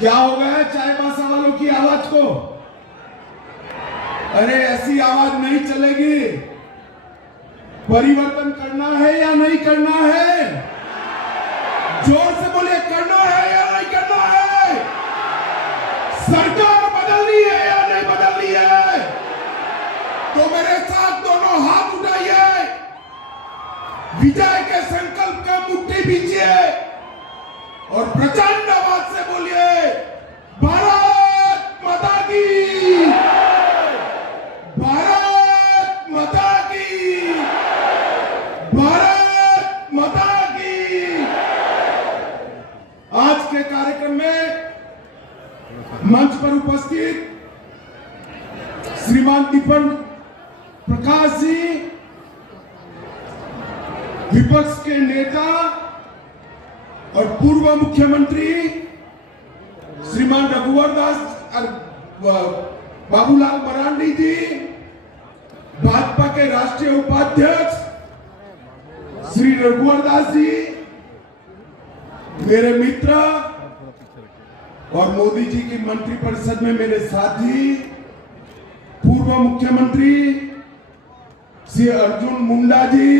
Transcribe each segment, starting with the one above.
क्या हो गया है चाईबासा वालों की आवाज को? अरे ऐसी आवाज नहीं चलेगी। परिवर्तन करना है या नहीं करना है? जोर से बोलिए, करना है या नहीं करना है? सरकार बदलनी है या नहीं बदलनी है? तो मेरे साथ दोनों हाथ उठाइए, विजय के संकल्प का मुट्ठी बीजिए और प्रचंड आवाज से बोलिए, भारत माता की, भारत माता की, भारत माता की। आज के कार्यक्रम में मंच पर उपस्थित श्रीमान दीपन प्रकाश जी, विपक्ष के नेता और पूर्व मुख्यमंत्री श्रीमान रघुवर दास बाबूलाल मरांडी जी, भाजपा के राष्ट्रीय उपाध्यक्ष श्री रघुवर दास जी, मेरे मित्र और मोदी जी की मंत्रिपरिषद में मेरे साथी पूर्व मुख्यमंत्री श्री अर्जुन मुंडा जी,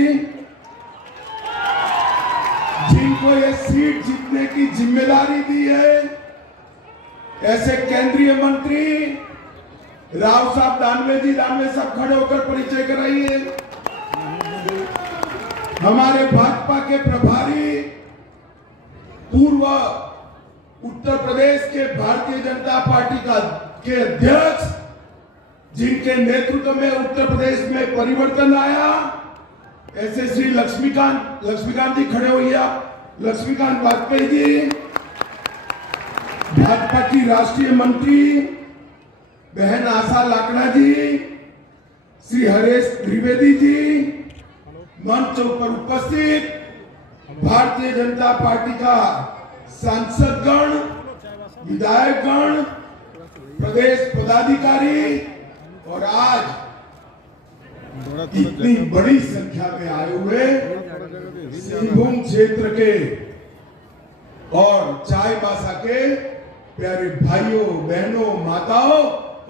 जिनको ये सीट जीतने की जिम्मेदारी दी है, ऐसे केंद्रीय मंत्री राव साहब दानवे साहब खड़े होकर परिचय कराइए। हमारे भाजपा के प्रभारी पूर्व उत्तर प्रदेश के भारतीय जनता पार्टी के अध्यक्ष, जिनके नेतृत्व में उत्तर प्रदेश में परिवर्तन आया, ऐसे श्री लक्ष्मीकांत जी खड़े हुए आप, लक्ष्मीकांत वाजपेयी जी, भाजपा की राष्ट्रीय मंत्री बहन आशा लाकड़ा जी, श्री हरेश द्विवेदी जी, मंच पर उपस्थित भारतीय जनता पार्टी का सांसदगण, विधायकगण, प्रदेश पदाधिकारी और आज इतनी बड़ी संख्या में आए हुए सिंहभूम क्षेत्र के और चाईबासा के प्यारे भाइयों, बहनों, माताओं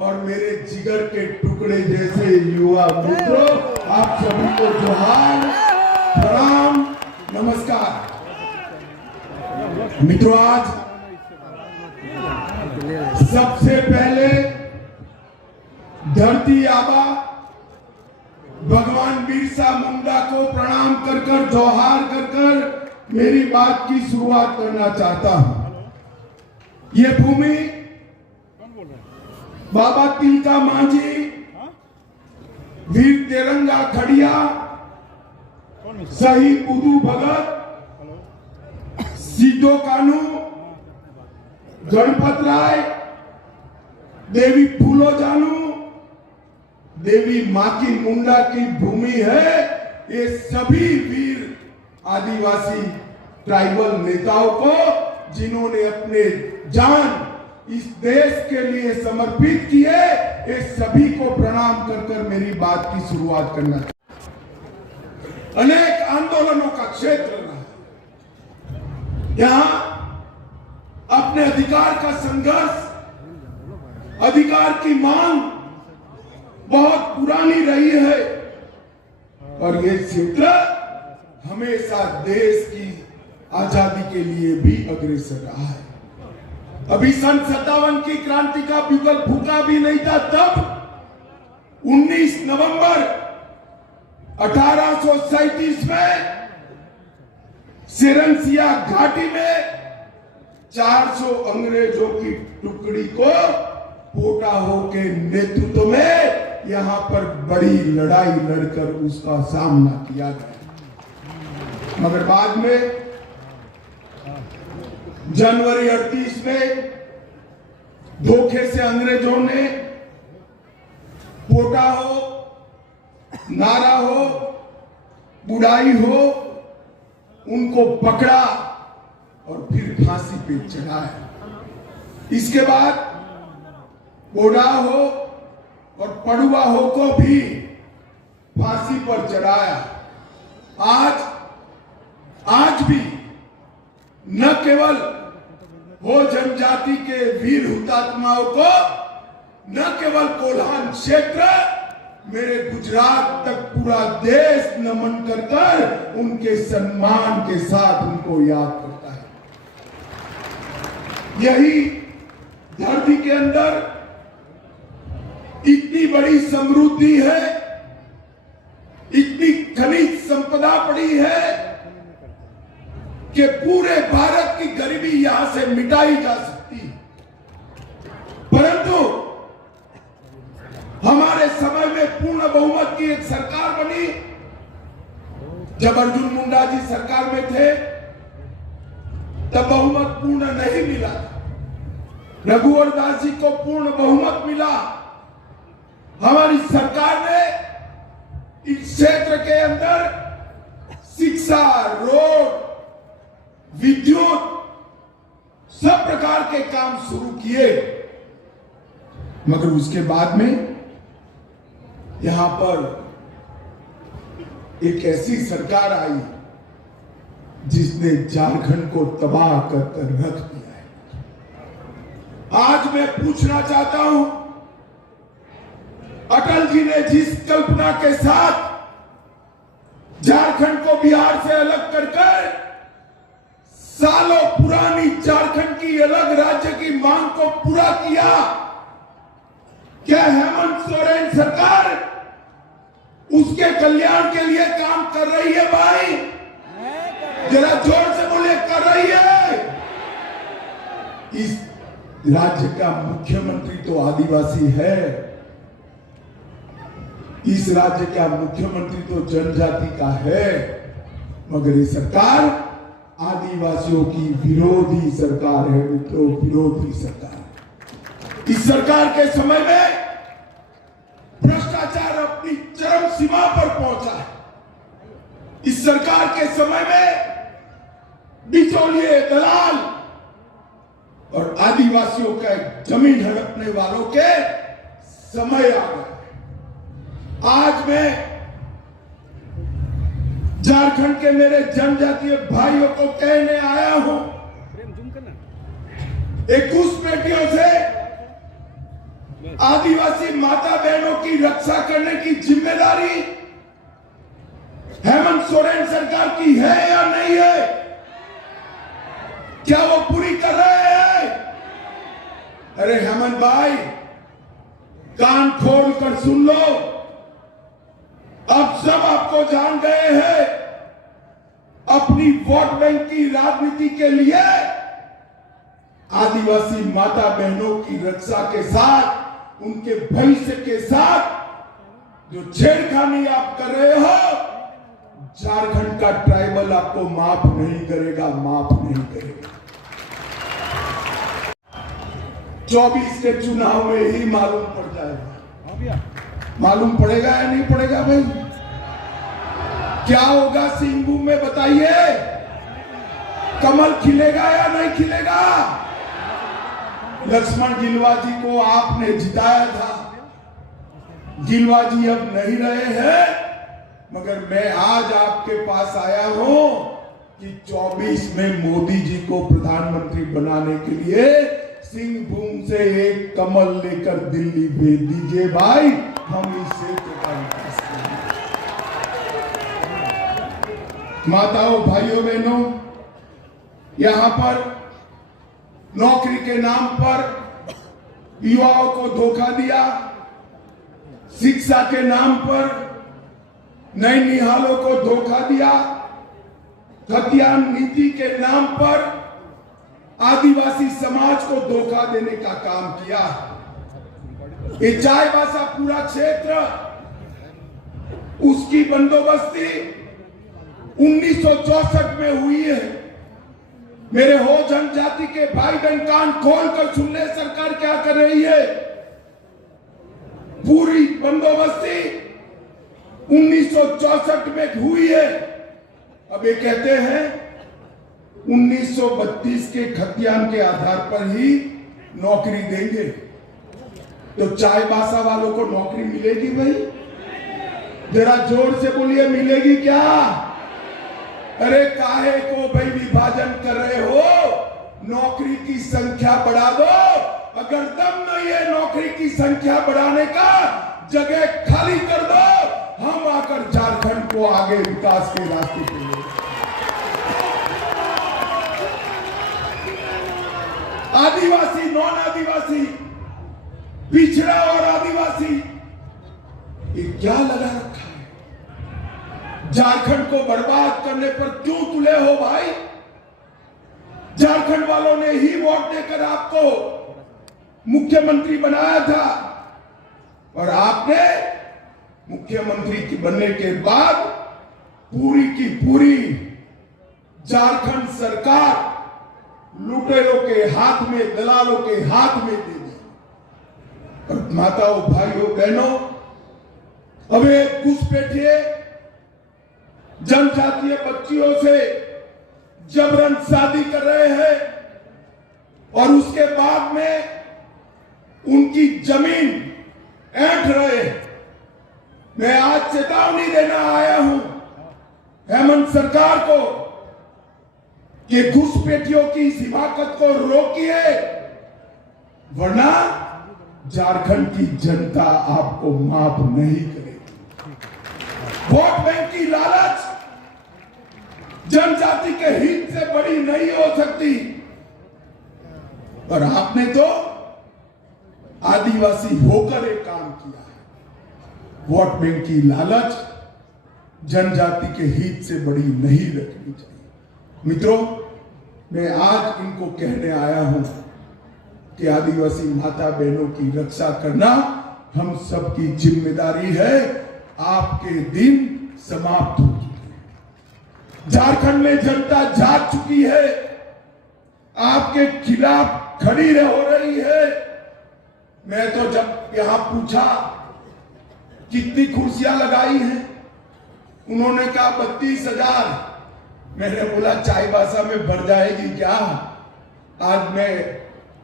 और मेरे जिगर के टुकड़े जैसे युवा मित्रों, आप सभी को जोहार, प्रणाम, नमस्कार। मित्रों, आज सबसे पहले धरती आबा भगवान बिरसा मुंडा को प्रणाम कर जोहार कर मेरी बात की शुरुआत करना चाहता हूं। ये भूमि बाबा तिलका मांझी, वीर तेरंगा खड़िया, शहीद बुद्धू भगत, सीधो कानू, गणपत राय, देवी फूलो जानू, देवी माकी मुंडा की भूमि है। ये सभी वीर आदिवासी ट्राइबल नेताओं को, जिन्होंने अपने जान इस देश के लिए समर्पित किए, ये सभी को प्रणाम कर मेरी बात की शुरुआत करना चाहिए। अनेक आंदोलनों का क्षेत्र रहा, यहां अपने अधिकार का संघर्ष, अधिकार की मांग बहुत पुरानी रही है और ये क्षेत्र हमेशा देश की आजादी के लिए भी अग्रसर रहा है। अभी सन 57 की क्रांति का बिगुल फूका भी नहीं था, तब 19 नवंबर 1837 में सिरनसिया घाटी में 400 अंग्रेजों की टुकड़ी को पोटाहो के नेतृत्व में यहां पर बड़ी लड़ाई लड़कर उसका सामना किया गया। मगर बाद में जनवरी 38 में धोखे से अंग्रेजों ने पोटाहो, नारा हो, बुढ़ाई हो, उनको पकड़ा और फिर फांसी पे चढ़ाया। इसके बाद बोडा हो और पड़ुआ हो को भी फांसी पर चढ़ाया। आज भी न केवल हो जनजाति के के वीर हुतात्माओं को न केवल कोल्हान क्षेत्र, मेरे गुजरात तक पूरा देश नमन कर कर उनके सम्मान के साथ उनको याद करता है। यही धरती के अंदर इतनी बड़ी समृद्धि है, इतनी खनिज संपदा पड़ी है कि पूरे भारत की गरीबी यहां से मिटाई जा सकती है। परंतु हमारे समय में पूर्ण बहुमत की एक सरकार बनी। जब अर्जुन मुंडा जी सरकार में थे तब बहुमत पूर्ण नहीं मिला था। रघुवर दास जी को पूर्ण बहुमत मिला। हमारी सरकार ने इस क्षेत्र के अंदर शिक्षा, रोड, विद्युत, सब प्रकार के काम शुरू किए, मगर उसके बाद में यहां पर एक ऐसी सरकार आई जिसने झारखंड को तबाह कर रख दिया है। आज मैं पूछना चाहता हूं, अटल जी ने जिस कल्पना के साथ झारखंड को बिहार से अलग कर सालों पुरानी झारखंड की अलग राज्य की मांग को पूरा किया, क्या हेमंत सोरेन सरकार उसके कल्याण के लिए काम कर रही है? भाई जरा जोर से बोले, कर रही है। इस राज्य का मुख्यमंत्री तो आदिवासी है, इस राज्य का मुख्यमंत्री तो जनजाति का है, मगर ये सरकार आदिवासियों की विरोधी सरकार है मित्रों, विरोधी सरकार। इस सरकार के समय में भ्रष्टाचार अपनी चरम सीमा पर पहुंचा है। इस सरकार के समय में बिचौलिए, दलाल और आदिवासियों का जमीन हड़पने वालों के समय आ गया। आज मैं झारखंड के मेरे जनजातीय भाइयों को कहने आया हूं, 21 बेटियों से आदिवासी माता बहनों की रक्षा करने की जिम्मेदारी हेमंत सोरेन सरकार की है या नहीं है? क्या वो पूरी कर रहे हैं? अरे हेमंत भाई, कान खोल कर सुन लो, अब सब आपको जान गए हैं। अपनी वोट बैंक की राजनीति के लिए आदिवासी माता बहनों की रक्षा के साथ, उनके भविष्य के साथ जो छेड़खानी आप कर रहे हो, झारखंड का ट्राइबल आपको माफ नहीं करेगा, माफ नहीं करेगा। 24 के चुनाव में ही मालूम पड़ जाएगा। मालूम पड़ेगा या नहीं पड़ेगा भाई? क्या होगा सिंहभूम में बताइए? कमल खिलेगा या नहीं खिलेगा? लक्ष्मण गिलवा जी को आपने जिताया था, गिलवा जी अब नहीं रहे हैं, मगर मैं आज आपके पास आया हूं कि 24 में मोदी जी को प्रधानमंत्री बनाने के लिए सिंहभूम से एक कमल लेकर दिल्ली भेज दीजिए भाई, हम इस क्षेत्र का विकास करेंगे। माताओं, भाइयों, बहनों, यहां पर नौकरी के नाम पर युवाओं को धोखा दिया, शिक्षा के नाम पर नैनिहालों को धोखा दिया, खतियान नीति के नाम पर आदिवासी समाज को धोखा देने का काम किया। ये चाईबासा पूरा क्षेत्र, उसकी बंदोबस्ती 1964 में हुई है। मेरे हो जनजाति के भाई बहन कान खोल कर सुन ले, सरकार क्या कर रही है। पूरी बंदोबस्ती 1964 में हुई है। अब ये कहते हैं 1932 के खतियान के आधार पर ही नौकरी देंगे, तो चाईबासा वालों को नौकरी मिलेगी भाई? जरा जोर से बोलिए, मिलेगी क्या? अरे काहे को भाई विभाजन कर रहे हो? नौकरी की संख्या बढ़ा दो, अगर दम नहीं है नौकरी की संख्या बढ़ाने का, जगह खाली कर दो, हम आकर झारखंड को आगे विकास के रास्ते पे ले। आदिवासी, नॉन आदिवासी, पिछड़ा और आदिवासी, ये क्या लगा रखा है? झारखंड को बर्बाद करने पर क्यों तुले हो भाई? झारखंड वालों ने ही वोट देकर आपको मुख्यमंत्री बनाया था, और आपने मुख्यमंत्री बनने के बाद पूरी की पूरी झारखंड सरकार लुटेरों के हाथ में, दलालों के हाथ में दे दी। और माताओं, भाइयों, बहनों, अब एक घुसपैठिए जनजातीय बच्चियों से जबरन शादी कर रहे हैं और उसके बाद में उनकी जमीन ऐंठ रहे। मैं आज चेतावनी देना आया हूं हेमंत सरकार को कि घुसपैठियों की इस हिमाकत को रोकिए, वरना झारखंड की जनता आपको माफ नहीं करेगी। वोट बैंक की लालच जनजाति के हित से बड़ी नहीं हो सकती, और आपने तो आदिवासी होकर एक काम किया है। वोट बैंक की लालच जनजाति के हित से बड़ी नहीं रखनी चाहिए। मित्रों, मैं आज इनको कहने आया हूं कि आदिवासी माता बहनों की रक्षा करना हम सबकी जिम्मेदारी है। आपके दिन समाप्त हो चुके हैं। झारखंड में जनता जाग चुकी है, आपके खिलाफ खड़ी हो रही है। मैं तो जब यहां पूछा कितनी कुर्सियां लगाई हैं, उन्होंने कहा 32,000। मैंने बोला चाईबासा में भर जाएगी क्या? आज मैं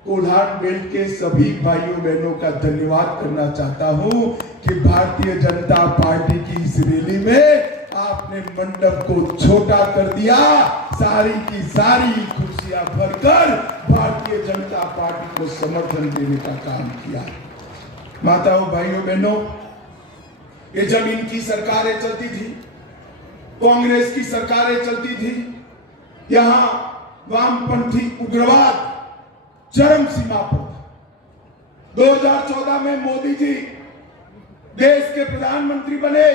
कोल्हार बेल्ट के सभी भाइयों बहनों का धन्यवाद करना चाहता हूं कि भारतीय जनता पार्टी की इस रैली में आपने मंडप को छोटा कर दिया, सारी की सारी कुर्सियां भरकर भारतीय जनता पार्टी को समर्थन देने का काम किया। माताओं, भाइयों, बहनों, ये जब इनकी सरकारें चलती थी, कांग्रेस की सरकारें चलती थी, यहां वामपंथी उग्रवाद चरम सीमा पर था। 2014 में मोदी जी देश के प्रधानमंत्री बने।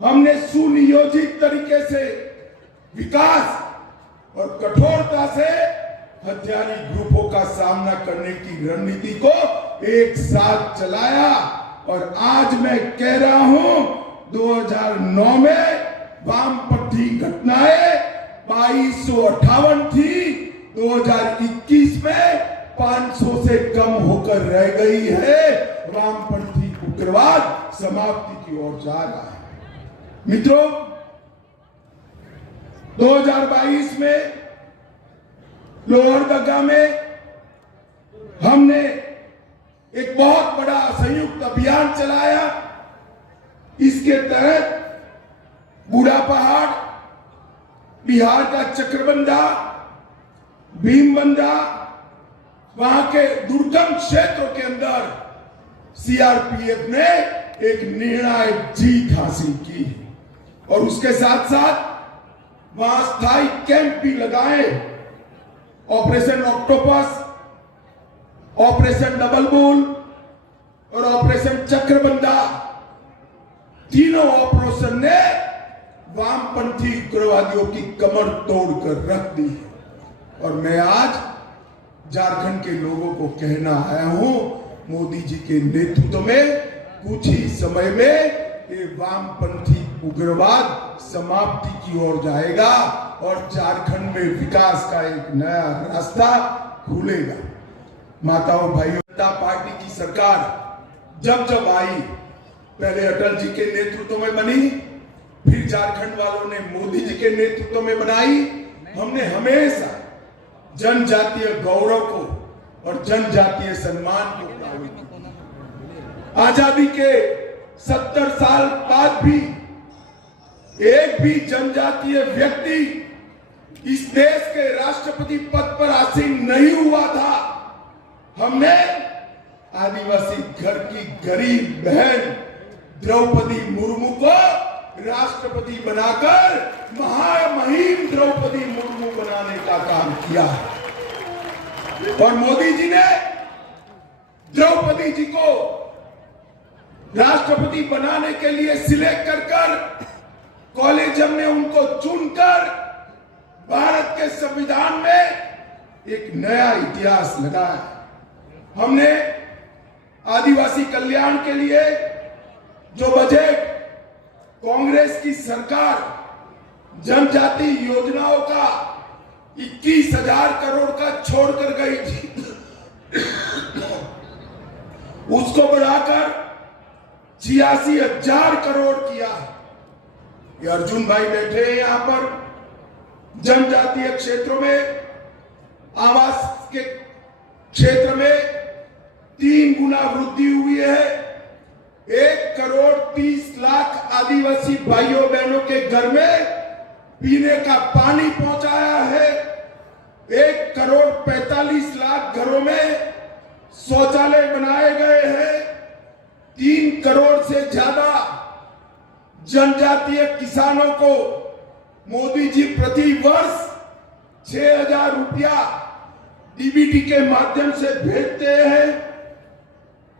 हमने सुनियोजित तरीके से विकास और कठोरता से हथियारी ग्रुपों का सामना करने की रणनीति को एक साथ चलाया, और आज मैं कह रहा हूं 2009 में वामपंथी घटनाएं 2258 थी, 2021 में 500 से कम होकर रह गई है। वामपंथी उग्रवाद समाप्ति की ओर जा रहा है। मित्रों, 2022 में लोहरदगा में हमने एक बहुत बड़ा संयुक्त अभियान चलाया। इसके तहत बूढ़ा पहाड़, बिहार का चक्रबंधा, भीमबंधा, वहां के दुर्गम क्षेत्रों के अंदर सीआरपीएफ ने एक निर्णायक जीत हासिल की, और उसके साथ साथ वहां स्थायी कैंप भी लगाए। Operation octopus, operation double bull और ऑपरेशन चक्रबंधा, तीनों ऑपरेशन ने वामपंथी उग्रवादियों की कमर तोड़कर रख दी है। और मैं आज झारखंड के लोगों को कहना आया हूं, मोदी जी के नेतृत्व में कुछ ही समय में ये वामपंथी उग्रवाद समाप्ति की ओर जाएगा और झारखंड में विकास का एक नया रास्ता खुलेगा। माताओं, भाइयों, जनता पार्टी की सरकार जब जब आई, पहले अटल जी के नेतृत्व में बनी, फिर झारखंड वालों ने मोदी जी के नेतृत्व में बनाई। हमने हमेशा जनजातीय गौरव को और जनजातीय सम्मान को प्राथमिकता दी। आजादी के 70 साल बाद भी एक भी जनजातीय व्यक्ति इस देश के राष्ट्रपति पद पर आसीन नहीं हुआ था। हमने आदिवासी घर की गरीब बहन द्रौपदी मुर्मू को राष्ट्रपति बनाकर महामहिम द्रौपदी मुर्मू बनाने का काम किया। और मोदी जी ने द्रौपदी जी को राष्ट्रपति बनाने के लिए सिलेक्ट कर कॉलेजियम में उनको चुनकर भारत के संविधान में एक नया इतिहास लगाया। हमने आदिवासी कल्याण के लिए जो बजट कांग्रेस की सरकार जनजाति योजनाओं का 21,000 करोड़ का छोड़कर गई थी, उसको बढ़ाकर 86,000 करोड़ किया। ये अर्जुन भाई बैठे हैं यहां पर। जनजातीय क्षेत्रों में आवास के क्षेत्र में 3 गुना वृद्धि हुई है। 1,30,00,000 आदिवासी भाइयों बहनों के घर में पीने का पानी पहुंचाया है। 1,45,00,000 घरों में शौचालय बनाए गए हैं। 3 करोड़ से ज्यादा जनजातीय किसानों को मोदी जी प्रति वर्ष 6,000 रुपया डीबीटी के माध्यम से भेजते हैं।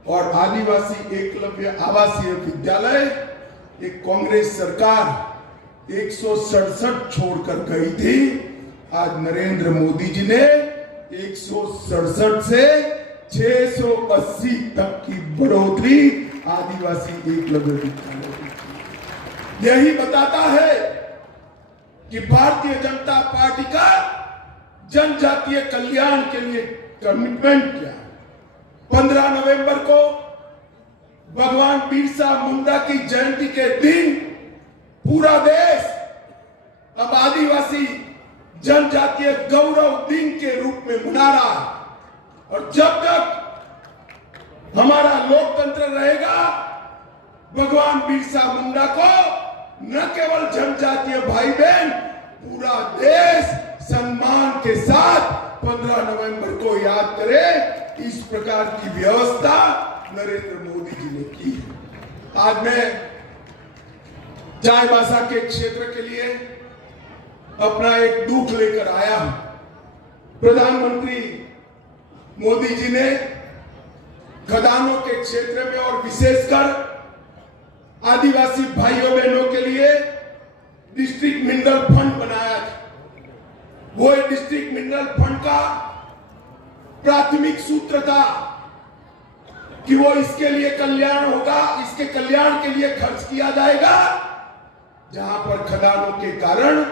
और आदिवासी एकलव्य आवासीय विद्यालय एक कांग्रेस सरकार 167 छोड़कर गई थी। आज नरेंद्र मोदी जी ने 167 से 680 तक की बढ़ोतरी आदिवासी एकलव्य विद्यालय की। यही बताता है कि भारतीय जनता पार्टी का जनजातीय कल्याण के लिए कमिटमेंट क्या है। 15 नवंबर को भगवान बिरसा मुंडा की जयंती के दिन पूरा देश अब आदिवासी जनजातीय गौरव दिन के रूप में मना रहा है। और जब तक हमारा लोकतंत्र रहेगा, भगवान बिरसा मुंडा को न केवल जनजातीय भाई बहन, पूरा देश सम्मान के साथ 15 नवंबर को याद करे। इस प्रकार की व्यवस्था नरेंद्र मोदी जी ने की है। आज मैं चाईबासा के क्षेत्र के लिए अपना एक दुख लेकर आया हूं। प्रधानमंत्री मोदी जी ने खदानों के क्षेत्र में और विशेषकर आदिवासी भाइयों बहनों के लिए डिस्ट्रिक्ट मिनरल फंड बनाया था। वो डिस्ट्रिक्ट मिनरल फंड का प्राथमिक सूत्र था कि वो इसके लिए कल्याण होगा, इसके कल्याण के लिए खर्च किया जाएगा जहां पर खदानों के कारण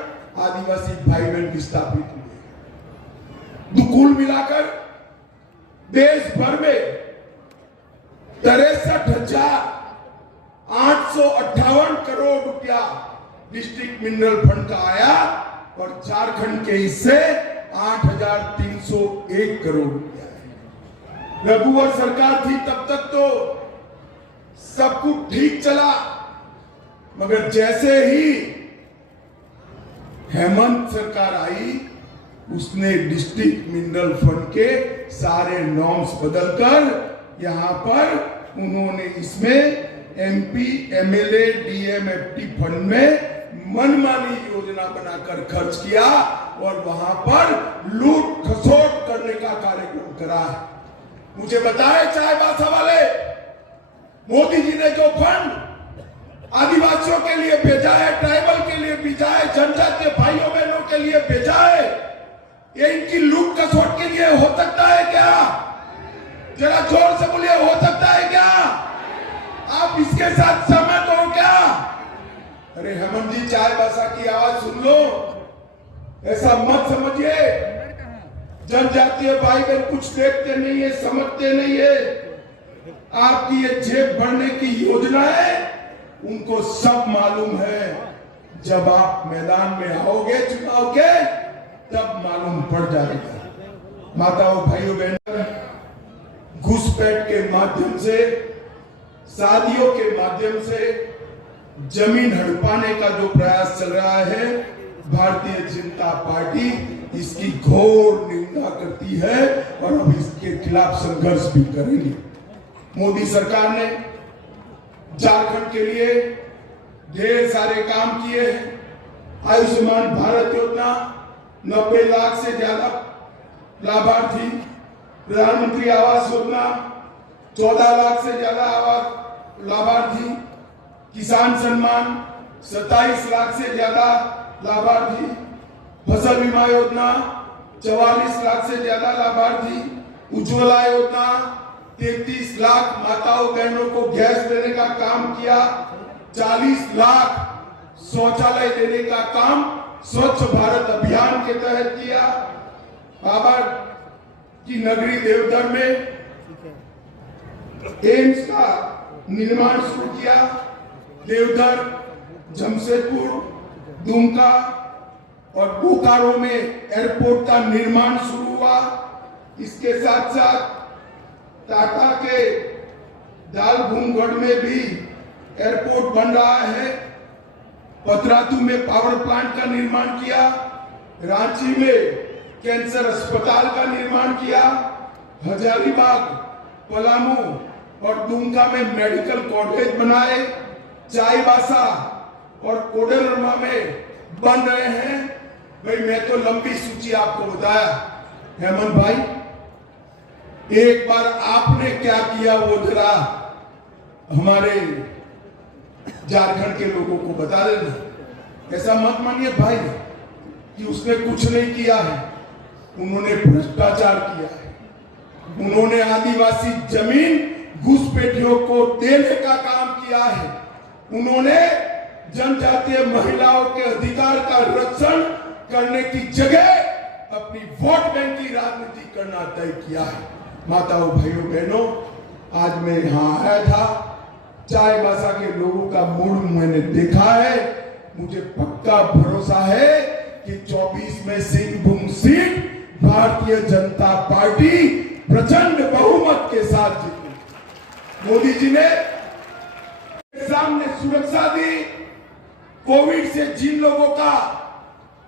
आदिवासी भाई बहन विस्थापित हुए। कुल मिलाकर देश भर में 63,858 करोड़ रुपया डिस्ट्रिक्ट मिनरल फंड का आया और झारखंड के हिस्से 8,301 करोड़ रुपया है। रघुवर सरकार थी तब तक तो सब कुछ ठीक चला, मगर जैसे ही हेमंत सरकार आई, उसने डिस्ट्रिक्ट मिनरल फंड के सारे नॉर्म्स बदलकर यहां पर उन्होंने इसमें एमपी, एमएलए, डीएमएफटी फंड में मनमानी योजना बनाकर खर्च किया और वहां पर लूट खसोट करने का कार्यक्रम करा। मुझे बताए चाईबासा वाले, मोदी जी ने जो फंड आदिवासियों के लिए भेजा है, ट्राइबल के लिए भेजा है, जनजातीय भाइयों बहनों के लिए भेजा है, ये इनकी लूट खसोट के लिए हो सकता है क्या? जरा जोर से बोलिए, हो सकता है क्या? आप इसके साथ सहमत हो क्या? अरे हेमंत जी, चाईबासा की आवाज सुन लो, ऐसा मत समझिए जनजातीय भाई बहन कुछ देखते नहीं है, समझते नहीं है। आपकी ये जेब भरने की योजना है, उनको सब मालूम है। जब आप मैदान में आओगे चुनाव के, तब मालूम पड़ जाएगा। माताओं, भाइयों, बहनों, घुसपैठ के माध्यम से, शादियों के माध्यम से जमीन हड़पाने का जो प्रयास चल रहा है, भारतीय जनता पार्टी इसकी घोर निंदा करती है और अब इसके खिलाफ संघर्ष भी करेंगे। मोदी सरकार ने झारखंड के लिए ढेर सारे काम किए हैं। आयुष्मान भारत योजना 90 लाख से ज्यादा लाभार्थी, प्रधानमंत्री आवास योजना 14 लाख से ज्यादा आवास लाभार्थी, किसान सम्मान 27 लाख से ज्यादा लाभार्थी, फसल बीमा योजना 44 लाख से ज्यादा लाभार्थी, उज्ज्वला योजना 33 लाख माताओं बहनों को गैस देने का काम किया, 40 लाख शौचालय देने का काम स्वच्छ भारत अभियान के तहत किया। बाबा की नगरी देवघर में एम्स का निर्माण शुरू किया। देवघर, जमशेदपुर, दुमका और बोकारो में एयरपोर्ट का निर्माण शुरू हुआ। इसके साथ साथ टाटा के दालभूमगढ़ में भी एयरपोर्ट बन रहा है। पतरातू में पावर प्लांट का निर्माण किया। रांची में कैंसर अस्पताल का निर्माण किया। हजारीबाग, पलामू और दुमका में मेडिकल कॉलेज बनाए। चाईबासा और कोडरमा में बन रहे हैं। भाई मैं तो लंबी सूची आपको बताया। हेमंत भाई, एक बार आपने क्या किया वो जरा हमारे झारखंड के लोगों को बता देना। ऐसा मत मानिए भाई कि उसने कुछ नहीं किया है। उन्होंने भ्रष्टाचार किया है। उन्होंने आदिवासी जमीन घुसपैठियों को देने का काम किया है। उन्होंने जनजातीय महिलाओं के अधिकार का रक्षण करने की जगह अपनी वोट बैंक की राजनीति करना तय किया है। माताओं, भाइयों, बहनों, आज मैं यहाँ आया था। चाईबासा के लोगों का मूड मैंने देखा है। मुझे पक्का भरोसा है कि 24 में सिंहभूम सीट भारतीय जनता पार्टी प्रचंड बहुमत के साथ जीती। मोदी जी ने सामने सुरक्षा दी। कोविड से जिन लोगों का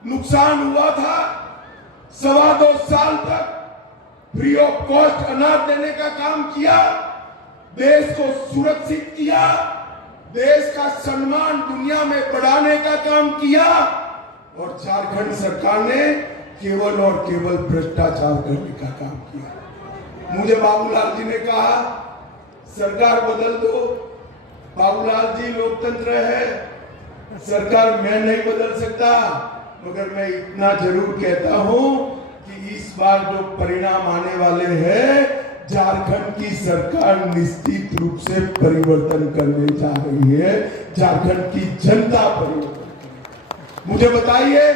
नुकसान हुआ था, 2.25 साल तक फ्री ऑफ कॉस्ट अनाज देने का काम किया। देश को सुरक्षित किया। देश का सम्मान दुनिया में बढ़ाने का काम किया। और झारखंड सरकार ने केवल और केवल भ्रष्टाचार करने का काम किया। मुझे बाबूलाल जी ने कहा सरकार बदल दो। बाबूलाल जी, लोकतंत्र है, सरकार मैं नहीं बदल सकता, मगर मैं इतना जरूर कहता हूं कि इस बार जो परिणाम आने वाले हैं, झारखंड की सरकार निश्चित रूप से परिवर्तन करने जा रही है। झारखंड की जनता परिवर्तन करेगी। मुझे बताइए,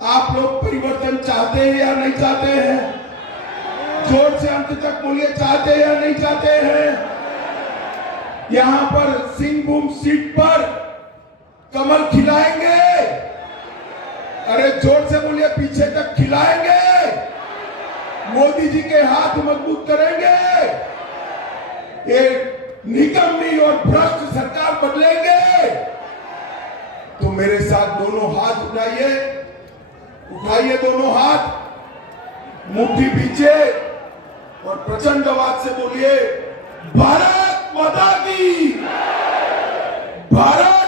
आप लोग परिवर्तन चाहते हैं या नहीं चाहते हैं? जोर से अंत तक बोलिए, चाहते हैं या नहीं चाहते हैं? यहां पर सिंहभूम सीट पर कमल खिलाएंगे? अरे जोर से बोलिए, पीछे तक खिलाएंगे? मोदी जी के हाथ मजबूत करेंगे? एक निकम्मी और भ्रष्ट सरकार बदलेंगे? तो मेरे साथ दोनों हाथ उठाइए, उठाइए दोनों हाथ, मुट्ठी पीछे और प्रचंड आवाज से बोलिए, भारत माता की, भारत